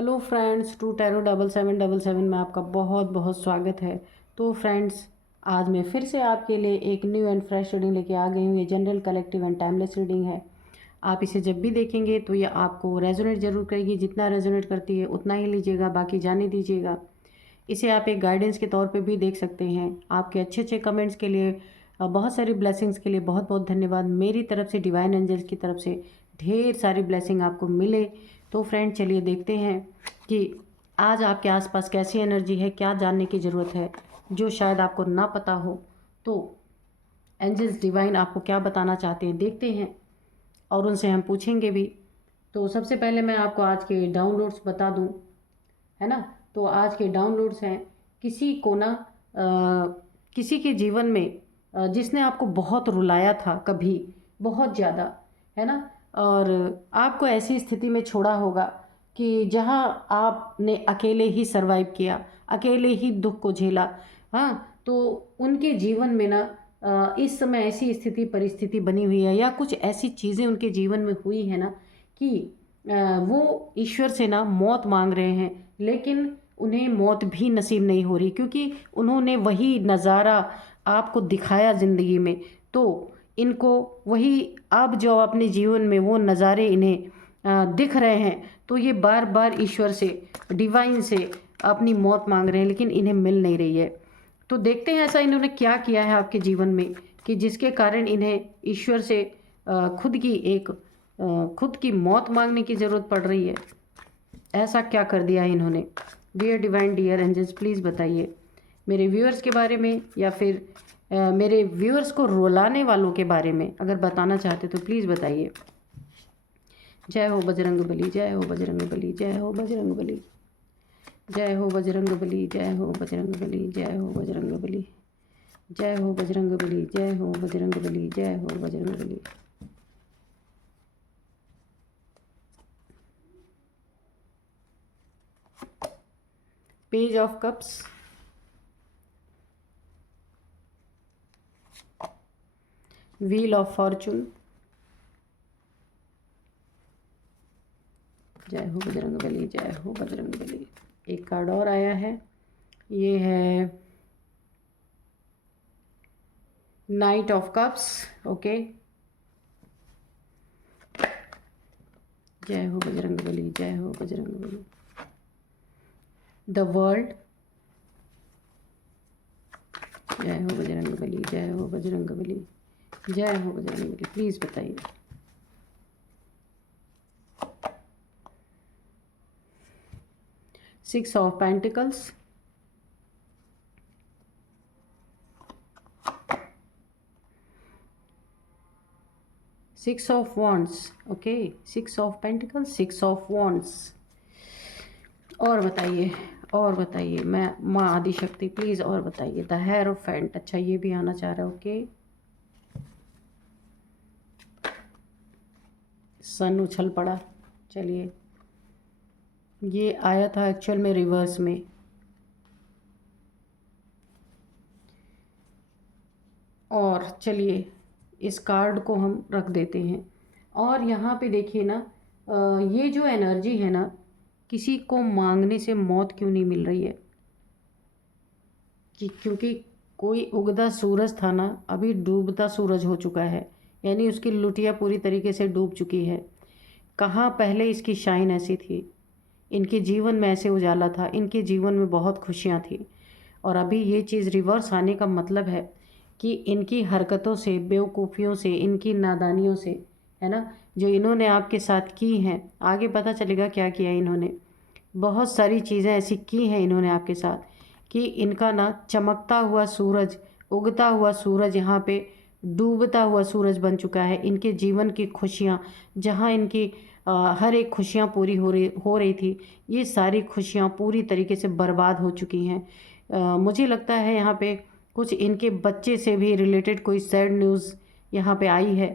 Hello friends, to tarot 7777 में आपका बहुत बहुत स्वागत है। तो फ्रेंड्स, आज मैं फिर से आपके लिए एक न्यू एंड फ्रेश रीडिंग लेके आ गई हूँ। ये general, collective and timeless reading है। आप इसे जब भी देखेंगे तो ये आपको रेजोनेट जरूर करेगी। जितना रेजोनेट करती है उतना ही लीजिएगा, बाकी जाने दीजिएगा। इसे आप एक गाइडेंस के तौर पे भी देख सकते हैं। आपके अच्छे अच्छे कमेंट्स के लिए, बहुत सारी ब्लेसिंग्स के लिए बहुत बहुत धन्यवाद। मेरी तरफ से, डिवाइन एंजल्स की तरफ से ढेर सारी ब्लेसिंग आपको मिले। तो फ्रेंड, चलिए देखते हैं कि आज आपके आसपास कैसी एनर्जी है, क्या जानने की ज़रूरत है जो शायद आपको ना पता हो। तो एंजल्स डिवाइन आपको क्या बताना चाहते हैं, देखते हैं और उनसे हम पूछेंगे भी। तो सबसे पहले मैं आपको आज के डाउनलोड्स बता दूं, है ना। तो आज के डाउनलोड्स हैं, किसी को ना किसी के जीवन में जिसने आपको बहुत रुलाया था कभी, बहुत ज़्यादा, है ना। और आपको ऐसी स्थिति में छोड़ा होगा कि जहाँ आपने अकेले ही सरवाइव किया, अकेले ही दुख को झेला। हाँ, तो उनके जीवन में ना इस समय ऐसी स्थिति परिस्थिति बनी हुई है, या कुछ ऐसी चीज़ें उनके जीवन में हुई है ना कि वो ईश्वर से ना मौत मांग रहे हैं, लेकिन उन्हें मौत भी नसीब नहीं हो रही, क्योंकि उन्होंने वही नज़ारा आपको दिखाया ज़िंदगी में। तो इनको वही, अब जो अपने जीवन में वो नज़ारे इन्हें दिख रहे हैं, तो ये बार बार ईश्वर से, डिवाइन से अपनी मौत मांग रहे हैं, लेकिन इन्हें मिल नहीं रही है। तो देखते हैं ऐसा इन्होंने क्या किया है आपके जीवन में कि जिसके कारण इन्हें ईश्वर से खुद की मौत मांगने की ज़रूरत पड़ रही है। ऐसा क्या कर दिया है इन्होंने। Dear divine, dear angels, please बताइए मेरे व्यूअर्स के बारे में, या फिर मेरे व्यूअर्स को रुलाने वालों के बारे में अगर बताना चाहते तो प्लीज़ बताइए। जय हो बजरंग बली, जय हो बजरंग बली, जय हो बजरंग बली, जय हो बजरंग बली, जय हो बजरंग बली, जय हो बजरंग बली, जय हो बजरंग बली, जय हो बजरंग बली, जय हो Bajrang Bali. Page of cups, wheel of fortune, जय हो बजरंग बली, जय हो बजरंग बली। एक कार्ड और आया है, ये है नाइट ऑफ कप्स। ओके, जय हो बजरंग बली, जय हो बजरंग बली। द वर्ल्ड, जय हो बजरंग बली, जय हो बजरंग बली, जय हो बजरंग बली। प्लीज़ बताइए। Six of pentacles, six of wands. Okay, six of pentacles, six of wands. और बताइए, और बताइए, मैं माँ आदिशक्ति, प्लीज़ और बताइए। द हेरोफेंट, अच्छा ये भी आना चाह रहा है। ओके, सन उछल पड़ा। चलिए, ये आया था एक्चुअल में रिवर्स में। और चलिए, इस कार्ड को हम रख देते हैं। और यहाँ पे देखिए ना, ये जो एनर्जी है ना, किसी को मांगने से मौत क्यों नहीं मिल रही है कि क्योंकि कोई उगता सूरज था ना, अभी डूबता सूरज हो चुका है, यानी उसकी लुटिया पूरी तरीके से डूब चुकी है। कहाँ पहले इसकी शाइन ऐसी थी, इनके जीवन में ऐसे उजाला था, इनके जीवन में बहुत खुशियाँ थी। और अभी ये चीज़ रिवर्स आने का मतलब है कि इनकी हरकतों से, बेवकूफ़ियों से, इनकी नादानियों से, है ना, जो इन्होंने आपके साथ की हैं, आगे पता चलेगा क्या किया इन्होंने। बहुत सारी चीज़ें ऐसी की हैं इन्होंने आपके साथ कि इनका ना चमकता हुआ सूरज, उगता हुआ सूरज यहाँ पे डूबता हुआ सूरज बन चुका है। इनके जीवन की खुशियाँ, जहाँ इनकी हर एक खुशियाँ पूरी हो रही थी, ये सारी खुशियाँ पूरी तरीके से बर्बाद हो चुकी हैं। मुझे लगता है यहाँ पे कुछ इनके बच्चे से भी रिलेटेड कोई सैड न्यूज़ यहाँ पे आई है।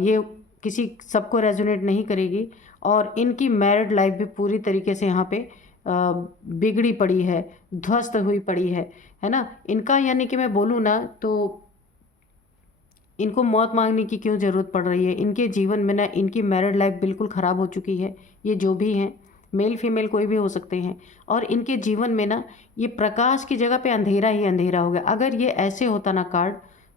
ये किसी सबको रेजोनेट नहीं करेगी। और इनकी मैरिड लाइफ भी पूरी तरीके से यहाँ पे बिगड़ी पड़ी है, ध्वस्त हुई पड़ी है ना। इनका, यानी कि मैं बोलूँ ना तो इनको मौत मांगने की क्यों ज़रूरत पड़ रही है। इनके जीवन में ना इनकी मैरिड लाइफ बिल्कुल ख़राब हो चुकी है। ये जो भी हैं, मेल फीमेल कोई भी हो सकते हैं। और इनके जीवन में ना ये प्रकाश की जगह पे अंधेरा ही अंधेरा हो गया। अगर ये ऐसे होता ना कार्ड,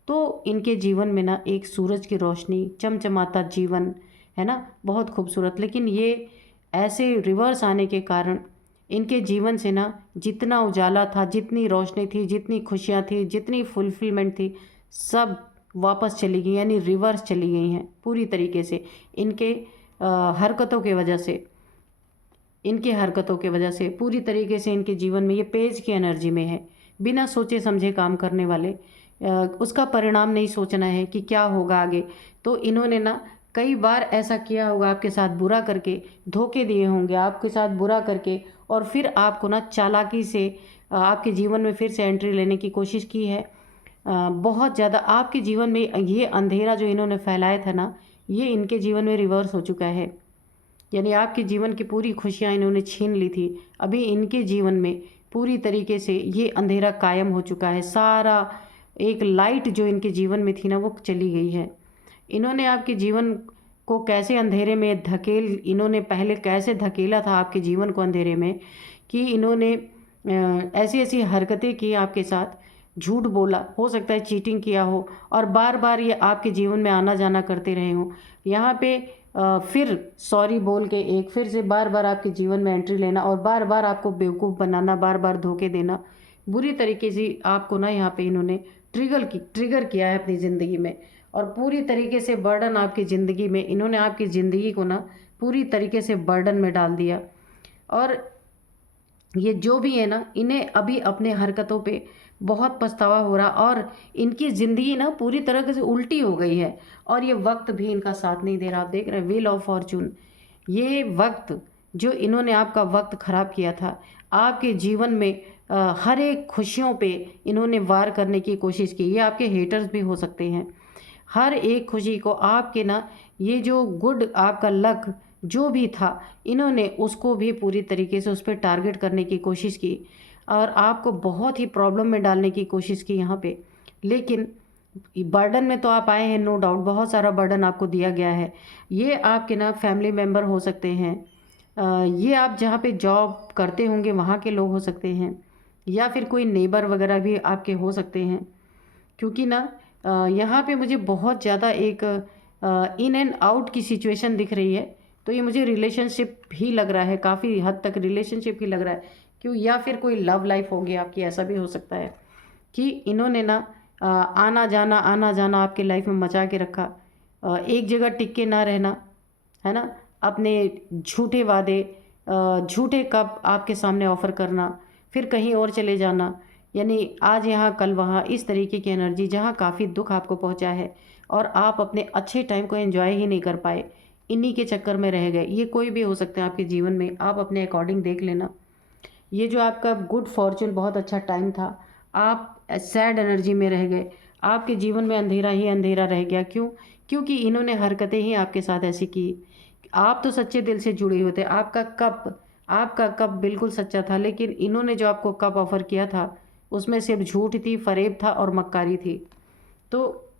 तो इनके जीवन में ना एक सूरज की रोशनी, चमचमाता जीवन, है ना, बहुत खूबसूरत। लेकिन ये ऐसे रिवर्स आने के कारण इनके जीवन से ना जितना उजाला था, जितनी रोशनी थी, जितनी खुशियाँ थी, जितनी फुलफिलमेंट थी, सब वापस चली गई, यानी रिवर्स चली गई हैं पूरी तरीके से। इनके हरकतों के वजह से, इनके हरकतों के वजह से पूरी तरीके से इनके जीवन में, ये पेज की एनर्जी में है, बिना सोचे समझे काम करने वाले, उसका परिणाम नहीं सोचना है कि क्या होगा आगे। तो इन्होंने ना कई बार ऐसा किया होगा आपके साथ, बुरा करके धोखे दिए होंगे आपके साथ बुरा करके, और फिर आपको ना चालाकी से आपके जीवन में फिर से एंट्री लेने की कोशिश की है। बहुत ज़्यादा आपके जीवन में ये अंधेरा जो इन्होंने फैलाया था ना, ये इनके जीवन में रिवर्स हो चुका है। यानी आपके जीवन की पूरी खुशियाँ इन्होंने छीन ली थी, अभी इनके जीवन में पूरी तरीके से ये अंधेरा कायम हो चुका है। सारा एक लाइट जो इनके जीवन में थी ना, वो चली गई है। इन्होंने आपके जीवन को कैसे अंधेरे में इन्होंने पहले कैसे धकेला था आपके जीवन को अंधेरे में, कि इन्होंने ऐसी ऐसी हरकतें की आपके साथ, झूठ बोला, हो सकता है चीटिंग किया हो, और बार बार ये आपके जीवन में आना जाना करते रहे हों। यहाँ पे फिर सॉरी बोल के एक फिर से बार बार आपके जीवन में एंट्री लेना, और बार बार आपको बेवकूफ़ बनाना, बार बार धोखे देना, बुरी तरीके से आपको ना यहाँ पे इन्होंने ट्रिगर किया है अपनी ज़िंदगी में। और पूरी तरीके से बर्डन आपकी ज़िंदगी में, इन्होंने आपकी ज़िंदगी को ना पूरी तरीके से बर्डन में डाल दिया। और ये जो भी है ना, इन्हें अभी अपने हरकतों पे बहुत पछतावा हो रहा, और इनकी ज़िंदगी ना पूरी तरह से उल्टी हो गई है, और ये वक्त भी इनका साथ नहीं दे रहा। आप देख रहे हैं व्हील ऑफ फॉर्चून, ये वक्त जो इन्होंने आपका वक्त ख़राब किया था, आपके जीवन में हर एक खुशियों पे इन्होंने वार करने की कोशिश की। ये आपके हेटर्स भी हो सकते हैं। हर एक खुशी को आपके ना, ये जो गुड आपका लक जो भी था, इन्होंने उसको भी पूरी तरीके से उस पर टारगेट करने की कोशिश की, और आपको बहुत ही प्रॉब्लम में डालने की कोशिश की यहाँ पे। लेकिन बर्डन में तो आप आए हैं, नो डाउट, बहुत सारा बर्डन आपको दिया गया है। ये आपके ना फैमिली मेम्बर हो सकते हैं, ये आप जहाँ पे जॉब करते होंगे वहाँ के लोग हो सकते हैं, या फिर कोई नेबर वगैरह भी आपके हो सकते हैं। क्योंकि ना यहाँ पे मुझे बहुत ज़्यादा एक इन एंड आउट की सिचुएशन दिख रही है, तो ये मुझे रिलेशनशिप ही लग रहा है, काफ़ी हद तक रिलेशनशिप ही लग रहा है। क्यों, या फिर कोई लव लाइफ होगी आपकी, ऐसा भी हो सकता है कि इन्होंने ना आना जाना आपके लाइफ में मचा के रखा, एक जगह टिक के ना रहना, है ना, अपने झूठे वादे, झूठे कप आपके सामने ऑफ़र करना, फिर कहीं और चले जाना, यानी आज यहाँ कल वहाँ, इस तरीके की एनर्जी जहाँ काफ़ी दुख आपको पहुँचा है, और आप अपने अच्छे टाइम को एंजॉय ही नहीं कर पाए, इन्हीं के चक्कर में रह गए। ये कोई भी हो सकते हैं आपके जीवन में, आप अपने अकॉर्डिंग देख लेना। ये जो आपका गुड फॉर्चून, बहुत अच्छा टाइम था, आप सैड एनर्जी में रह गए, आपके जीवन में अंधेरा ही अंधेरा रह गया। क्यों? क्योंकि इन्होंने हरकतें ही आपके साथ ऐसी की। आप तो सच्चे दिल से जुड़े हुए थे, आपका कप बिल्कुल सच्चा था, लेकिन इन्होंने जो आपको कप ऑफ़र किया था, उसमें सिर्फ झूठ थी, फ़रेब था और मक्कारी थी। तो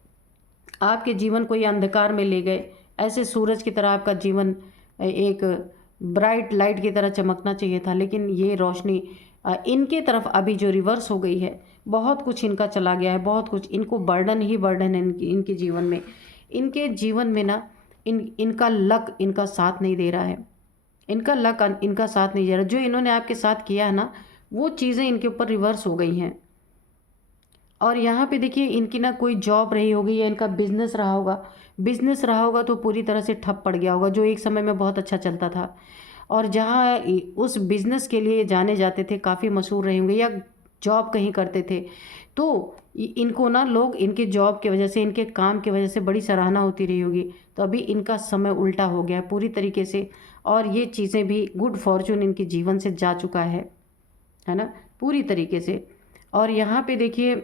आपके जीवन को ये अंधकार में ले गए। ऐसे सूरज की तरह आपका जीवन एक ब्राइट लाइट की तरह चमकना चाहिए था, लेकिन ये रोशनी इनके तरफ अभी जो रिवर्स हो गई है, बहुत कुछ इनका चला गया है, बहुत कुछ इनको बर्डन ही बर्डन है इनके जीवन में। इनके जीवन में ना इनका लक इनका साथ नहीं दे रहा है, इनका लक इनका साथ नहीं दे रहा। जो इन्होंने आपके साथ किया है ना, वो चीज़ें इनके ऊपर रिवर्स हो गई हैं। और यहाँ पे देखिए, इनकी ना कोई जॉब रही होगी या इनका बिजनेस रहा होगा तो पूरी तरह से ठप पड़ गया होगा, जो एक समय में बहुत अच्छा चलता था, और जहाँ उस बिज़नेस के लिए जाने जाते थे, काफ़ी मशहूर रहे होंगे, या जॉब कहीं करते थे, तो इनको ना लोग इनके जॉब की वजह से, इनके काम की वजह से बड़ी सराहना होती रही होगी। तो अभी इनका समय उल्टा हो गया है पूरी तरीके से, और ये चीज़ें भी, गुड फॉर्चून इनके जीवन से जा चुका है ना, पूरी तरीके से। और यहाँ पे देखिए,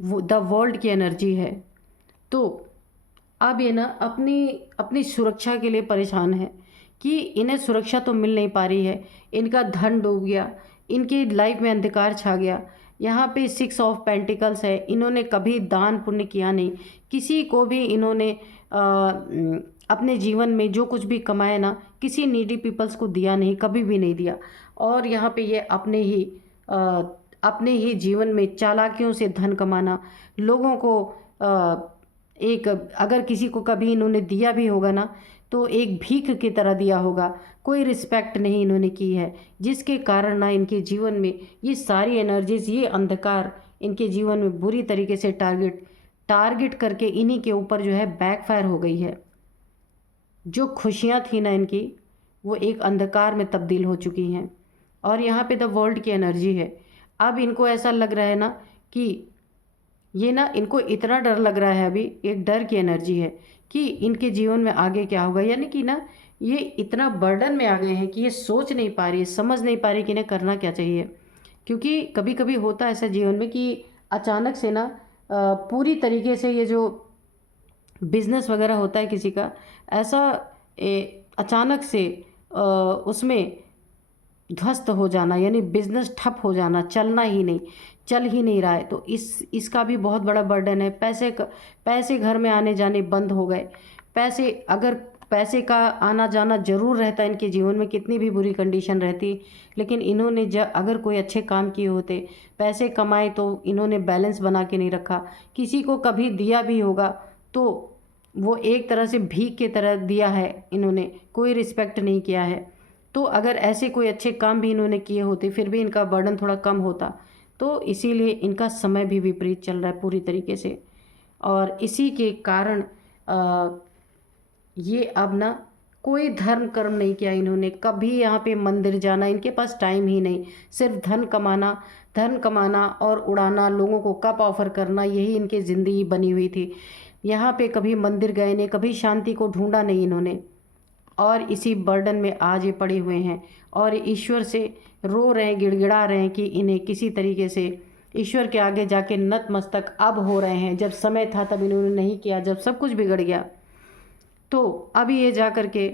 वो द वर्ल्ड की एनर्जी है। तो अब ये ना अपनी सुरक्षा के लिए परेशान है कि इन्हें सुरक्षा तो मिल नहीं पा रही है, इनका धन डूब गया, इनकी लाइफ में अंधकार छा गया, यहाँ पे 6 ऑफ पेंटिकल्स है। इन्होंने कभी दान पुण्य किया नहीं, किसी को भी इन्होंने अपने जीवन में जो कुछ भी कमाया ना, किसी नीडी पीपल्स को दिया नहीं, कभी भी नहीं दिया। और यहाँ पे ये अपने ही जीवन में चालाकियों से धन कमाना, लोगों को एक अगर किसी को कभी इन्होंने दिया भी होगा ना, तो एक भीख की तरह दिया होगा, कोई रिस्पेक्ट नहीं इन्होंने की है, जिसके कारण ना इनके जीवन में ये सारी एनर्जीज, ये अंधकार इनके जीवन में बुरी तरीके से टारगेट करके इन्हीं के ऊपर जो है बैकफायर हो गई है। जो खुशियाँ थी ना इनकी, वो एक अंधकार में तब्दील हो चुकी हैं। और यहाँ पे द वर्ल्ड की एनर्जी है। अब इनको ऐसा लग रहा है ना कि ये ना, इनको इतना डर लग रहा है, अभी एक डर की एनर्जी है कि इनके जीवन में आगे क्या होगा। यानी कि ना ये इतना बर्डन में आ गए हैं कि ये सोच नहीं पा रही, समझ नहीं पा रही कि इन्हें करना क्या चाहिए। क्योंकि कभी कभी होता है ऐसा जीवन में कि अचानक से ना पूरी तरीके से ये जो बिज़नेस वगैरह होता है किसी का, ऐसा अचानक से उसमें ध्वस्त हो जाना, यानी बिजनेस ठप हो जाना, चल ही नहीं रहा है। तो इसका भी बहुत बड़ा बर्डन है। पैसे घर में आने जाने बंद हो गए। पैसे का आना जाना जरूर रहता है इनके जीवन में, कितनी भी बुरी कंडीशन रहती, लेकिन इन्होंने अगर कोई अच्छे काम किए होते, पैसे कमाए, तो इन्होंने बैलेंस बना के नहीं रखा। किसी को कभी दिया भी होगा तो वो एक तरह से भीख की तरह दिया है, इन्होंने कोई रिस्पेक्ट नहीं किया है। तो अगर ऐसे कोई अच्छे काम भी इन्होंने किए होते, फिर भी इनका बर्डन थोड़ा कम होता। तो इसीलिए इनका समय भी विपरीत चल रहा है पूरी तरीके से। और इसी के कारण ये अब ना कोई धर्म कर्म नहीं किया इन्होंने, कभी यहाँ पे मंदिर जाना इनके पास टाइम ही नहीं। सिर्फ धन कमाना और उड़ाना, लोगों को कप ऑफर करना, यही इनकी ज़िंदगी बनी हुई थी। यहाँ पे कभी मंदिर गए नहीं, कभी शांति को ढूंढा नहीं इन्होंने। और इसी बर्डन में आज ये पड़े हुए हैं और ईश्वर से रो रहे हैं, गिड़गिड़ा रहे हैं कि इन्हें किसी तरीके से ईश्वर के आगे जाके नतमस्तक अब हो रहे हैं। जब समय था तब इन्होंने नहीं किया, जब सब कुछ बिगड़ गया तो अभी ये जा कर के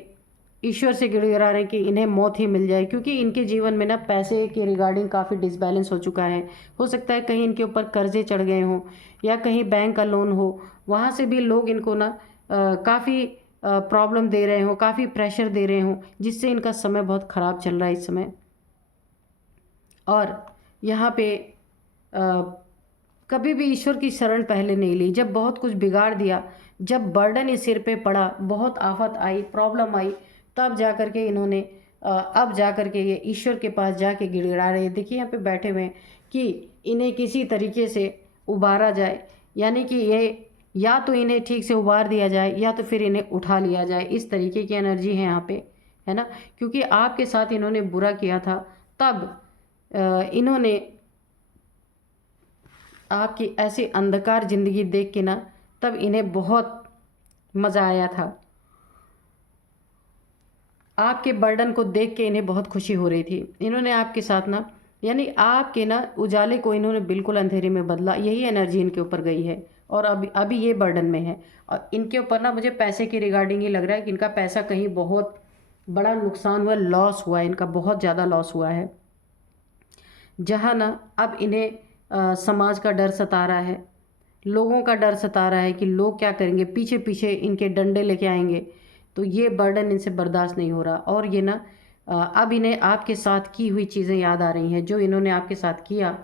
ईश्वर से गिड़गिड़ा रहे हैं कि इन्हें मौत ही मिल जाए। क्योंकि इनके जीवन में ना पैसे के रिगार्डिंग काफ़ी डिसबैलेंस हो चुका है। हो सकता है कहीं इनके ऊपर कर्जे चढ़ गए हों, या कहीं बैंक का लोन हो, वहाँ से भी लोग इनको ना काफ़ी प्रॉब्लम दे रहे हो, काफ़ी प्रेशर दे रहे हो, जिससे इनका समय बहुत ख़राब चल रहा है इस समय। और यहाँ पे कभी भी ईश्वर की शरण पहले नहीं ली। जब बहुत कुछ बिगाड़ दिया, जब बर्डन इस सिर पे पड़ा, बहुत आफत आई, प्रॉब्लम आई, तब जा कर के इन्होंने अब जा कर के ये ईश्वर के पास जाके गिड़गिड़ा रहे हैं। देखिए यहाँ पे बैठे हुए हैं कि इन्हें किसी तरीके से उबारा जाए, यानी कि ये या तो इन्हें ठीक से उबार दिया जाए या तो फिर इन्हें उठा लिया जाए। इस तरीके की एनर्जी है यहाँ पे, है ना। क्योंकि आपके साथ इन्होंने बुरा किया था, तब इन्होंने आपकी ऐसी अंधकार ज़िंदगी देख के ना, तब इन्हें बहुत मज़ा आया था। आपके बर्डन को देख के इन्हें बहुत खुशी हो रही थी। इन्होंने आपके साथ ना, यानी आपके ना उजाले को इन्होंने बिल्कुल अंधेरे में बदला। यही एनर्जी इनके ऊपर गई है और अभी ये बर्डन में है। और इनके ऊपर ना मुझे पैसे के रिगार्डिंग ही लग रहा है कि इनका पैसा कहीं बहुत बड़ा नुकसान हुआ, लॉस हुआ है, इनका बहुत ज़्यादा लॉस हुआ है। जहाँ ना अब इन्हें समाज का डर सता रहा है, लोगों का डर सता रहा है कि लोग क्या करेंगे, पीछे पीछे इनके डंडे लेके आएंगे। तो ये बर्डन इनसे बर्दाश्त नहीं हो रहा। और ये ना अब इन्हें आपके साथ की हुई चीज़ें याद आ रही हैं, जो इन्होंने आपके साथ किया,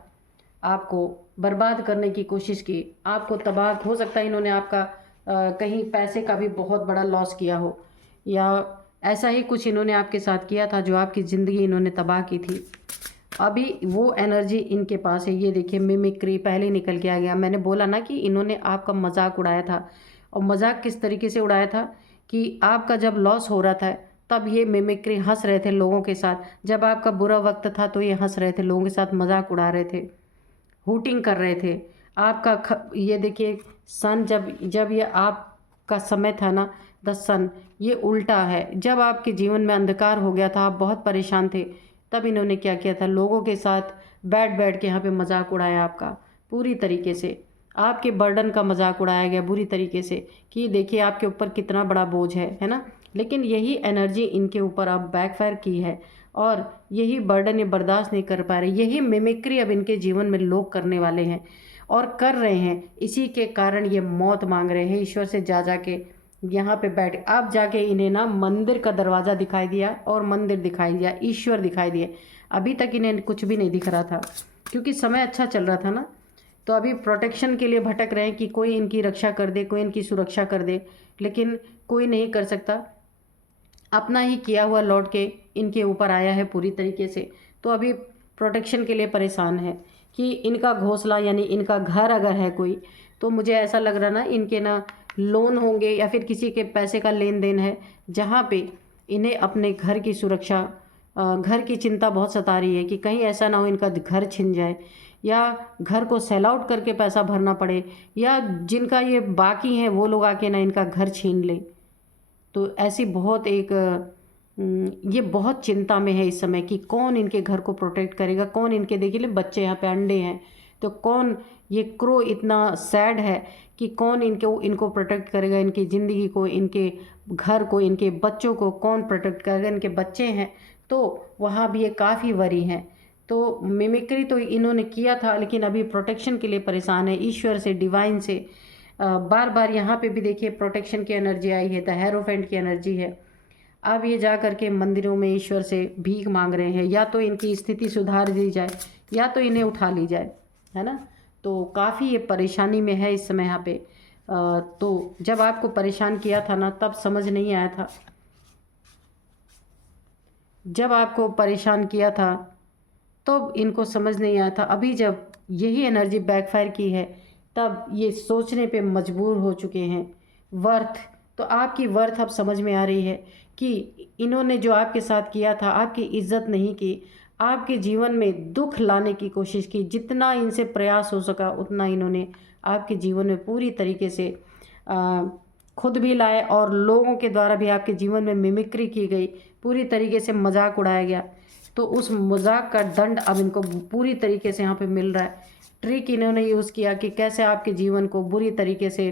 आपको बर्बाद करने की कोशिश की, आपको तबाह। हो सकता है इन्होंने आपका कहीं पैसे का भी बहुत बड़ा लॉस किया हो, या ऐसा ही कुछ इन्होंने आपके साथ किया था जो आपकी ज़िंदगी इन्होंने तबाह की थी। अभी वो एनर्जी इनके पास है। ये देखिए, मिमिक्री पहले ही निकल के आ गया। मैंने बोला ना कि इन्होंने आपका मजाक उड़ाया था। और मजाक किस तरीके से उड़ाया था कि आपका जब लॉस हो रहा था तब ये मिमिक्री हंस रहे थे लोगों के साथ। जब आपका बुरा वक्त था तो ये हंस रहे थे, लोगों के साथ मजाक उड़ा रहे थे, हूटिंग कर रहे थे। आपका ये देखिए सन, जब ये आपका समय था ना, द सन, ये उल्टा है। जब आपके जीवन में अंधकार हो गया था, आप बहुत परेशान थे, तब इन्होंने क्या किया था, लोगों के साथ बैठ के यहाँ पे मजाक उड़ाया आपका पूरी तरीके से। आपके बर्डन का मजाक उड़ाया गया बुरी तरीके से कि देखिए आपके ऊपर कितना बड़ा बोझ है ना। लेकिन यही एनर्जी इनके ऊपर अब बैकफायर की है। और यही बर्डन ये बर्दाश्त नहीं कर पा रहे। यही मिमिक्री अब इनके जीवन में लोग करने वाले हैं और कर रहे हैं। इसी के कारण ये मौत मांग रहे हैं ईश्वर से। जा के यहाँ पे बैठ, अब जाके इन्हें ना मंदिर का दरवाज़ा दिखाई दिया और मंदिर दिखाई दिया, ईश्वर दिखाई दिए। अभी तक इन्हें कुछ भी नहीं दिख रहा था क्योंकि समय अच्छा चल रहा था ना। तो अभी प्रोटेक्शन के लिए भटक रहे हैं कि कोई इनकी रक्षा कर दे, कोई इनकी सुरक्षा कर दे, लेकिन कोई नहीं कर सकता। अपना ही किया हुआ लौट के इनके ऊपर आया है पूरी तरीके से। तो अभी प्रोटेक्शन के लिए परेशान है कि इनका घोंसला यानी इनका घर अगर है कोई, तो मुझे ऐसा लग रहा ना इनके ना लोन होंगे या फिर किसी के पैसे का लेन देन है, जहाँ पे इन्हें अपने घर की सुरक्षा, घर की चिंता बहुत सता रही है कि कहीं ऐसा ना हो इनका घर छिन जाए या घर को सेल आउट करके पैसा भरना पड़े, या जिनका ये बाकी हैं वो लोग आके ना इनका घर छीन लें। तो ऐसी बहुत एक ये बहुत चिंता में है इस समय कि कौन इनके घर को प्रोटेक्ट करेगा, कौन इनके, देखिए बच्चे यहाँ पे अंडे हैं, तो कौन, ये क्रो इतना सैड है कि कौन इनको प्रोटेक्ट करेगा, इनकी ज़िंदगी को, इनके घर को, इनके बच्चों को कौन प्रोटेक्ट करेगा। इनके बच्चे हैं तो वहाँ भी ये काफ़ी वरी हैं। तो मिमिक्री तो इन्होंने किया था, लेकिन अभी प्रोटेक्शन के लिए परेशान है ईश्वर से, डिवाइन से। बार बार यहाँ पे भी देखिए प्रोटेक्शन की एनर्जी आई है, द हेरोफेंट की एनर्जी है। अब ये जा कर के मंदिरों में ईश्वर से भीख मांग रहे हैं, या तो इनकी स्थिति सुधार दी जाए या तो इन्हें उठा ली जाए, है ना। तो काफ़ी ये परेशानी में है इस समय यहाँ पे। तो जब आपको परेशान किया था ना तब समझ नहीं आया था, जब आपको परेशान किया था तो इनको समझ नहीं आया था। अभी जब यही एनर्जी बैकफायर की है तब ये सोचने पे मजबूर हो चुके हैं। वर्थ, तो आपकी वर्थ अब समझ में आ रही है कि इन्होंने जो आपके साथ किया था, आपकी इज्जत नहीं की, आपके जीवन में दुख लाने की कोशिश की। जितना इनसे प्रयास हो सका उतना इन्होंने आपके जीवन में पूरी तरीके से खुद भी लाए और लोगों के द्वारा भी आपके जीवन में मिमिक्री की गई, पूरी तरीके से मजाक उड़ाया गया। तो उस मजाक का दंड अब इनको पूरी तरीके से यहाँ पे मिल रहा है। ट्रिक इन्होंने यूज़ किया कि कैसे आपके जीवन को बुरी तरीके से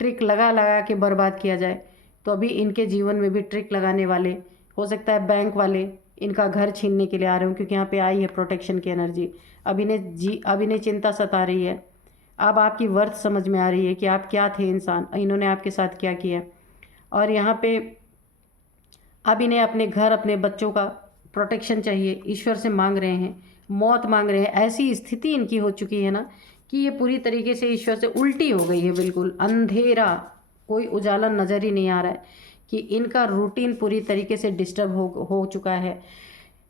ट्रिक लगा लगा के बर्बाद किया जाए। तो अभी इनके जीवन में भी ट्रिक लगाने वाले, हो सकता है बैंक वाले इनका घर छीनने के लिए आ रहे हो, क्योंकि यहाँ पे आई है प्रोटेक्शन की एनर्जी। अब इन्हें चिंता सता रही है। अब आपकी वर्थ समझ में आ रही है कि आप क्या थे इंसान, इन्होंने आपके साथ क्या किया। और यहाँ पे अब इन्हें अपने घर, अपने बच्चों का प्रोटेक्शन चाहिए, ईश्वर से मांग रहे हैं, मौत मांग रहे हैं। ऐसी स्थिति इनकी हो चुकी है ना कि ये पूरी तरीके से ईश्वर से उल्टी हो गई है, बिल्कुल अंधेरा, कोई उजाला नज़र ही नहीं आ रहा है कि इनका रूटीन पूरी तरीके से डिस्टर्ब हो चुका है।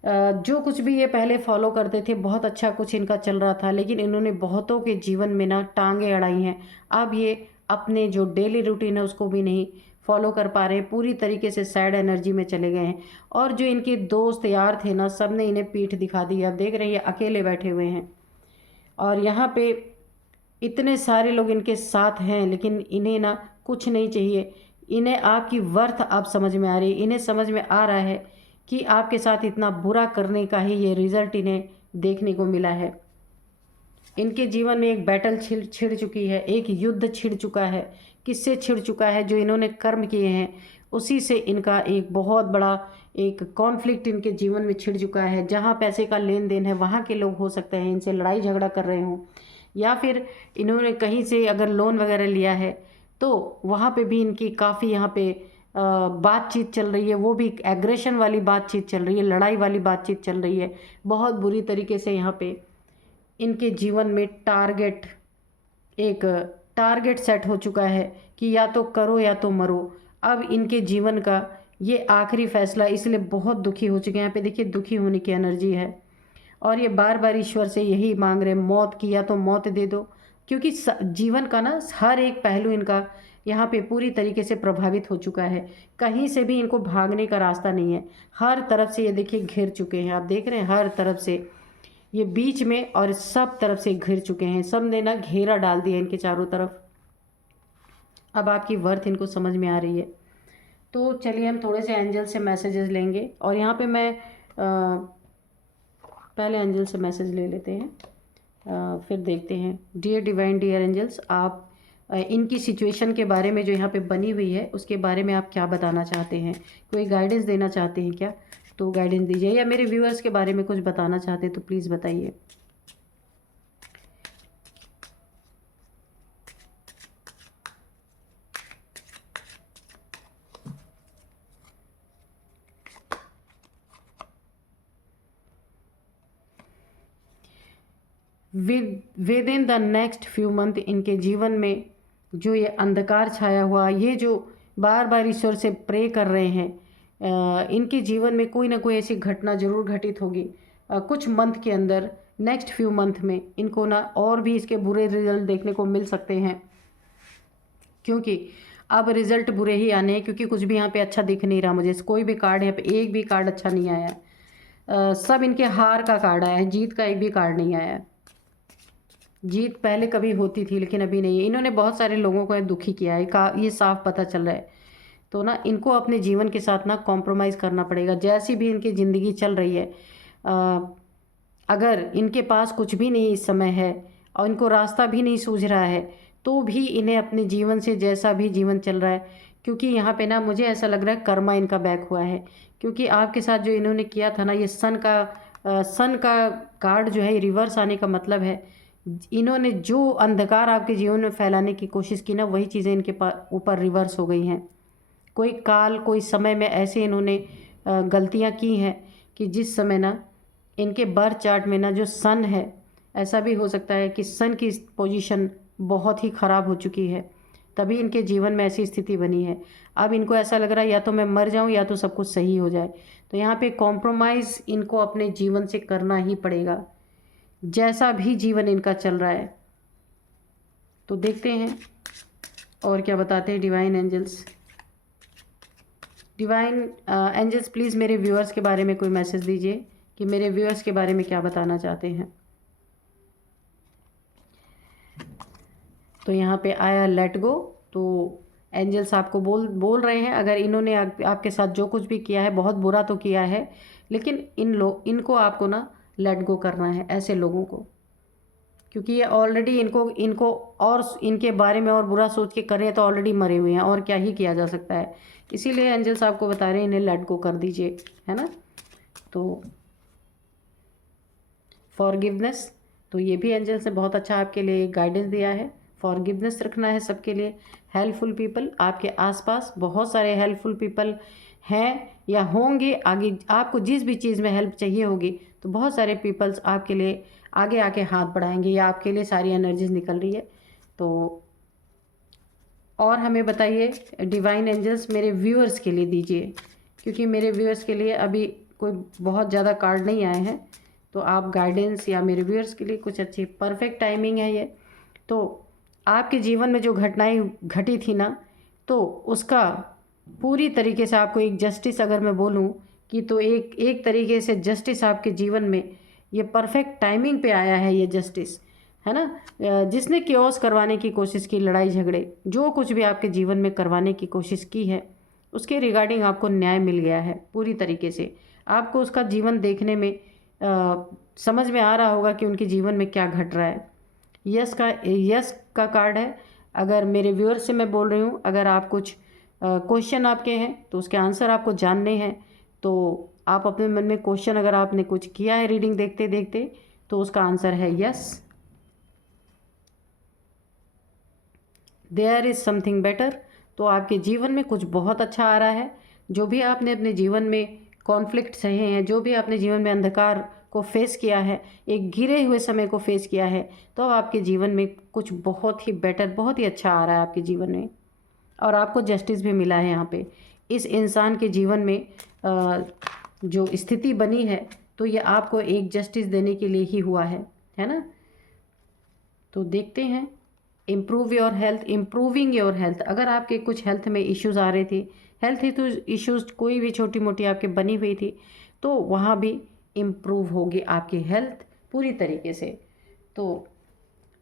जो कुछ भी ये पहले फॉलो करते थे बहुत अच्छा कुछ इनका चल रहा था, लेकिन इन्होंने बहुतों के जीवन में ना टांगे अड़ाई हैं। अब ये अपने जो डेली रूटीन है उसको भी नहीं फॉलो कर पा रहे, पूरी तरीके से सैड एनर्जी में चले गए हैं। और जो इनके दोस्त यार थे ना, सब ने इन्हें पीठ दिखा दी। अब देख रहे हैं अकेले बैठे हुए हैं और यहाँ पे इतने सारे लोग इनके साथ हैं, लेकिन इन्हें ना कुछ नहीं चाहिए। इन्हें आपकी वर्थ अब समझ में आ रही है, इन्हें समझ में आ रहा है कि आपके साथ इतना बुरा करने का ही ये रिज़ल्ट इन्हें देखने को मिला है। इनके जीवन में एक बैटल छिड़ चुकी है, एक युद्ध छिड़ चुका है। किससे छिड़ चुका है? जो इन्होंने कर्म किए हैं उसी से इनका एक बहुत बड़ा एक कॉन्फ्लिक्ट इनके जीवन में छिड़ चुका है। जहाँ पैसे का लेन देन है वहाँ के लोग हो सकते हैं इनसे लड़ाई झगड़ा कर रहे हों, या फिर इन्होंने कहीं से अगर लोन वगैरह लिया है तो वहाँ पे भी इनकी काफ़ी यहाँ पे बातचीत चल रही है, वो भी एग्रेशन वाली बातचीत चल रही है, लड़ाई वाली बातचीत चल रही है। बहुत बुरी तरीके से यहाँ पे इनके जीवन में एक टारगेट सेट हो चुका है कि या तो करो या तो मरो। अब इनके जीवन का ये आखिरी फैसला, इसलिए बहुत दुखी हो चुके हैं। यहाँ पे देखिए दुखी होने की एनर्जी है और ये बार बार ईश्वर से यही मांग रहे हैं, मौत की या तो मौत दे दो। क्योंकि जीवन का ना हर एक पहलू इनका यहाँ पे पूरी तरीके से प्रभावित हो चुका है। कहीं से भी इनको भागने का रास्ता नहीं है। हर तरफ से ये देखिए घिर चुके हैं, आप देख रहे हैं हर तरफ से ये बीच में और सब तरफ से घिर चुके हैं। सब ने ना घेरा डाल दिया इनके चारों तरफ। अब आपकी वर्थ इनको समझ में आ रही है। तो चलिए हम थोड़े से एंजल से मैसेजेस लेंगे और यहाँ पे मैं पहले एंजल से मैसेज ले लेते हैं, फिर देखते हैं। डियर डिवाइन, डियर एंजल्स, आप इनकी सिचुएशन के बारे में जो यहाँ पे बनी हुई है उसके बारे में आप क्या बताना चाहते हैं? कोई गाइडेंस देना चाहते हैं क्या? तो गाइडेंस दीजिए, या मेरे व्यूअर्स के बारे में कुछ बताना चाहते तो प्लीज़ बताइए। With in the next few month इनके जीवन में जो ये अंधकार छाया हुआ, ये जो बार बार ईश्वर से प्रे कर रहे हैं, इनके जीवन में कोई ना कोई ऐसी घटना जरूर घटित होगी कुछ मंथ के अंदर। नेक्स्ट फ्यू मंथ में इनको ना और भी इसके बुरे रिजल्ट देखने को मिल सकते हैं, क्योंकि अब रिजल्ट बुरे ही आने हैं, क्योंकि कुछ भी यहाँ पे अच्छा दिख नहीं रहा मुझे। कोई भी कार्ड यहाँ पे, एक भी कार्ड अच्छा नहीं आया है। सब इनके हार का कार्ड आया है, जीत का एक भी कार्ड नहीं आया है। जीत पहले कभी होती थी लेकिन अभी नहीं है। इन्होंने बहुत सारे लोगों को दुखी किया है, ये साफ पता चल रहा है। तो ना इनको अपने जीवन के साथ ना कॉम्प्रोमाइज़ करना पड़ेगा, जैसी भी इनकी ज़िंदगी चल रही है। अगर इनके पास कुछ भी नहीं इस समय है और इनको रास्ता भी नहीं सूझ रहा है, तो भी इन्हें अपने जीवन से, जैसा भी जीवन चल रहा है, क्योंकि यहाँ पे ना मुझे ऐसा लग रहा है कर्मा इनका बैक हुआ है। क्योंकि आपके साथ जो इन्होंने किया था ना, ये सन का कार्ड जो है रिवर्स आने का मतलब है इन्होंने जो अंधकार आपके जीवन में फैलाने की कोशिश की ना, वही चीज़ें इनके ऊपर रिवर्स हो गई हैं। कोई काल, कोई समय में ऐसे इन्होंने गलतियां की हैं कि जिस समय ना इनके बर्थ चार्ट में ना जो सन है, ऐसा भी हो सकता है कि सन की पोजीशन बहुत ही ख़राब हो चुकी है, तभी इनके जीवन में ऐसी स्थिति बनी है। अब इनको ऐसा लग रहा है या तो मैं मर जाऊं या तो सब कुछ सही हो जाए। तो यहाँ पे कॉम्प्रोमाइज़ इनको अपने जीवन से करना ही पड़ेगा, जैसा भी जीवन इनका चल रहा है। तो देखते हैं और क्या बताते हैं divine angels. Divine angels please मेरे व्यूअर्स के बारे में कोई मैसेज दीजिए कि मेरे व्यूअर्स के बारे में क्या बताना चाहते हैं। तो यहाँ पे आया लेट गो। तो एंजल्स आपको बोल रहे हैं, अगर इन्होंने आपके साथ जो कुछ भी किया है, बहुत बुरा तो किया है, लेकिन इनको आपको ना लेट गो करना है, ऐसे लोगों को, क्योंकि ये ऑलरेडी इनको और इनके बारे में और बुरा सोच के कर रहे हैं, तो ऑलरेडी मरे हुए हैं, और क्या ही किया जा सकता है। इसीलिए एंजल्स आपको बता रहे हैं इन्हें लेट गो कर दीजिए, है ना। तो फॉरगिवनेस, तो ये भी एंजल्स ने बहुत अच्छा आपके लिए गाइडेंस दिया है। फॉरगिवनेस रखना है सबके लिए। हेल्पफुल पीपल, आपके आसपास बहुत सारे हेल्पफुल पीपल हैं या होंगे। आगे आपको जिस भी चीज़ में हेल्प चाहिए होगी, तो बहुत सारे पीपल्स आपके लिए आगे आके हाथ बढ़ाएंगे, या आपके लिए सारी एनर्जीज निकल रही है। तो और हमें बताइए डिवाइन एंजल्स मेरे व्यूअर्स के लिए दीजिए, क्योंकि मेरे व्यूअर्स के लिए अभी कोई बहुत ज़्यादा कार्ड नहीं आए हैं। तो आप गाइडेंस या मेरे व्यूअर्स के लिए कुछ अच्छी परफेक्ट टाइमिंग है ये। तो आपके जीवन में जो घटनाएं घटी थी ना, तो उसका पूरी तरीके से आपको एक जस्टिस अगर मैं बोलूं कि, तो एक तरीके से जस्टिस आपके जीवन में ये परफेक्ट टाइमिंग पे आया है। ये जस्टिस है ना, जिसने क्योस करवाने की कोशिश की, लड़ाई झगड़े जो कुछ भी आपके जीवन में करवाने की कोशिश की है, उसके रिगार्डिंग आपको न्याय मिल गया है पूरी तरीके से। आपको उसका जीवन देखने में समझ में आ रहा होगा कि उनके जीवन में क्या घट रहा है। यस का कार्ड है। अगर मेरे व्यूअर्स से मैं बोल रही हूँ, अगर आप कुछ क्वेश्चन आपके हैं तो उसके आंसर आपको जानने हैं, तो आप अपने मन में क्वेश्चन, अगर आपने कुछ किया है रीडिंग देखते देखते, तो उसका आंसर है yes. There is something better. तो आपके जीवन में कुछ बहुत अच्छा आ रहा है। जो भी आपने अपने जीवन में कॉन्फ्लिक्ट सहे हैं, जो भी आपने जीवन में अंधकार को फेस किया है, एक घिरे हुए समय को फेस किया है, तो अब आपके जीवन में कुछ बहुत ही बेटर, बहुत ही अच्छा आ रहा है आपके जीवन में। और आपको जस्टिस भी मिला है यहाँ पे। इस इंसान के जीवन में जो स्थिति बनी है, तो ये आपको एक जस्टिस देने के लिए ही हुआ है ना। तो देखते हैं improve your health, improving your health. अगर आपके कुछ हेल्थ में इश्यूज़ आ रहे थे, हेल्थ इश्यूज़ कोई भी छोटी मोटी आपके बनी हुई थी, तो वहाँ भी इम्प्रूव होगी आपकी हेल्थ पूरी तरीके से। तो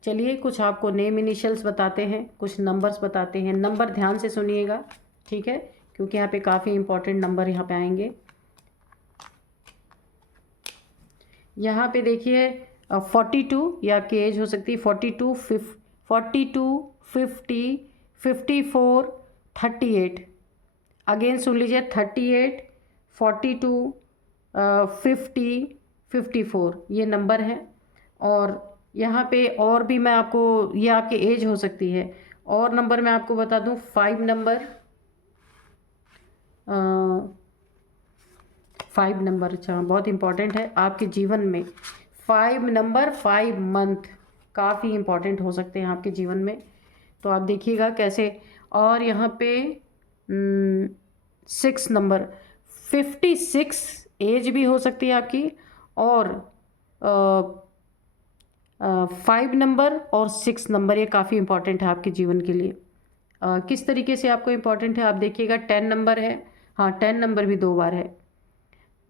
चलिए कुछ आपको नेम इनिशियल्स बताते हैं, कुछ नंबर्स बताते हैं। नंबर ध्यान से सुनिएगा, ठीक है, क्योंकि यहाँ पे काफ़ी इंपॉर्टेंट नंबर यहाँ पे आएंगे। यहाँ पे देखिए 42, ये आपकी एज हो सकती है। 42, 50, 54, 38। अगेन सुन लीजिए 38, 42, 50, 54 ये नंबर है। और यहाँ पे और भी मैं आपको, ये आपकी एज हो सकती है। और नंबर मैं आपको बता दूँ, 5 नंबर, 5 नंबर, अच्छा बहुत इम्पॉर्टेंट है आपके जीवन में। 5 नंबर, 5 मंथ काफ़ी इम्पॉर्टेंट हो सकते हैं आपके जीवन में। तो आप देखिएगा कैसे। और यहाँ पे 6 नंबर, 56 एज भी हो सकती है आपकी। और 5 नंबर और 6 नंबर ये काफ़ी इम्पॉर्टेंट है आपके जीवन के लिए। किस तरीके से आपको इम्पॉर्टेंट है आप देखिएगा। 10 नंबर है, हाँ 10 नंबर भी 2 बार है।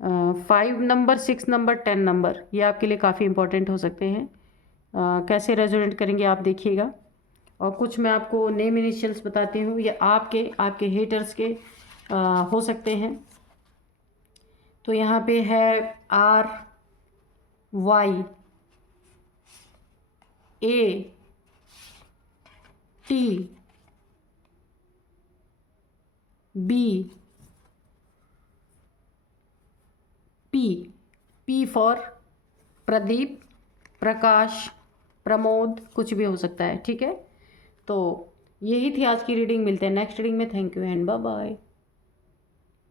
5 नंबर, 6 नंबर, 10 नंबर ये आपके लिए काफ़ी इम्पॉर्टेंट हो सकते हैं। कैसे रेजोनेट करेंगे आप देखिएगा। और कुछ मैं आपको नेम इनिशियल्स बताती हूँ, ये आपके हेटर्स के हो सकते हैं। तो यहाँ पे है RY ATB P for Pradeep, Prakash, Pramod, कुछ भी हो सकता है, ठीक है। तो यही थी आज की रीडिंग। मिलते हैं नेक्स्ट रीडिंग में। Thank you and bye bye.